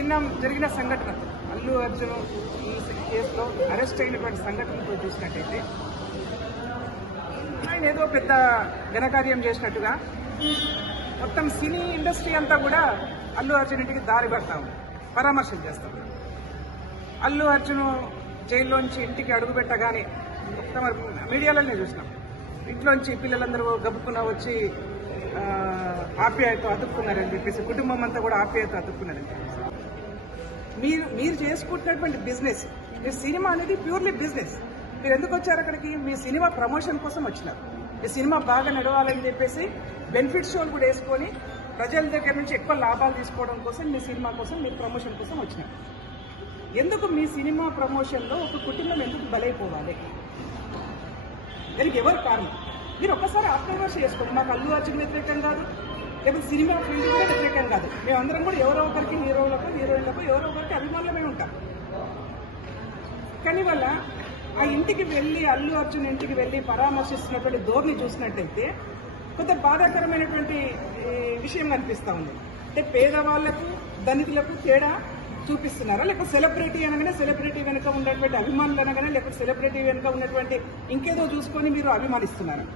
నిన్న జరిగిన సంఘటన అల్లు అర్జున్ ఈ కేసులో అరెస్ట్ అయినటువంటి సంఘటనతో చూసినట్టయితే ఆయన ఏదో పెద్ద ఘనకార్యం చేసినట్టుగా మొత్తం సినీ ఇండస్ట్రీ అంతా కూడా అల్లు అర్జున్ ఇంటికి దారి పడతా ఉంది, పరామర్శలు చేస్తాం. అల్లు అర్జున్ జైల్లోంచి ఇంటికి అడుగు పెట్టగానే మొత్తం మీడియాలోనే చూసినాం. ఇంట్లోంచి పిల్లలందరూ గబుక్కున వచ్చి ఆప్యాయత అతుక్కున్నారని చెప్పేసి, కుటుంబం అంతా కూడా ఆప్యాయత అతుక్కున్నారని చెప్పేసి. మీరు చేసుకుంటున్నటువంటి బిజినెస్, మీ సినిమా అనేది ప్యూర్లీ బిజినెస్. మీరు ఎందుకు వచ్చారు అక్కడికి? మీ సినిమా ప్రమోషన్ కోసం వచ్చినారు. మీ సినిమా బాగా నడవాలని చెప్పేసి బెనిఫిట్ షోలు కూడా వేసుకొని ప్రజల దగ్గర నుంచి ఎక్కువ లాభాలు తీసుకోవడం కోసం, మీ సినిమా కోసం, మీ ప్రమోషన్ కోసం వచ్చినారు. ఎందుకు మీ సినిమా ప్రమోషన్లో ఒక కుటుంబం ఎందుకు బలైపోవాలి? దానికి ఎవరు కారణం? మీరు ఒక్కసారి ఆత్మవిమర్శ చేసుకోండి. మాకు అల్లు అర్జున్ వ్యతిరేకం కాదు, లేకపోతే సినిమా ఫీల్డ్ కూడా వ్యతిరేకం కాదు. మేమందరం కూడా ఎవరో ఒకరికి, హీరోలకు హీరోయిన్లకు ఎవరో ఒకరికి అభిమానులమే ఉంటాం. కానీ వల్ల ఆ ఇంటికి వెళ్ళి, అల్లు అర్జున్ ఇంటికి వెళ్ళి పరామర్శిస్తున్నటువంటి ధోరణి చూసినట్టయితే కొంత బాధాకరమైనటువంటి విషయం కనిపిస్తూ ఉంది. అంటే పేదవాళ్లకు ధనికులకు తేడా చూపిస్తున్నారా? లేకపోతే సెలబ్రిటీ అనగానే సెలబ్రిటీ వెనుక ఉన్నటువంటి అభిమానులు అనగానే, లేకపోతే సెలబ్రిటీ వెనుక ఉన్నటువంటి ఇంకేదో చూసుకొని మీరు అభిమానిస్తున్నారా?